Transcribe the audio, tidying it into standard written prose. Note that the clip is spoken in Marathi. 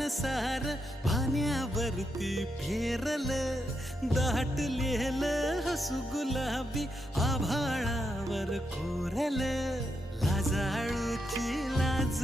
सार पाण्यावरती फेरल, दाटलेलं हसू गुलाबी आभाळावर कोरल. लाजाळूची लाज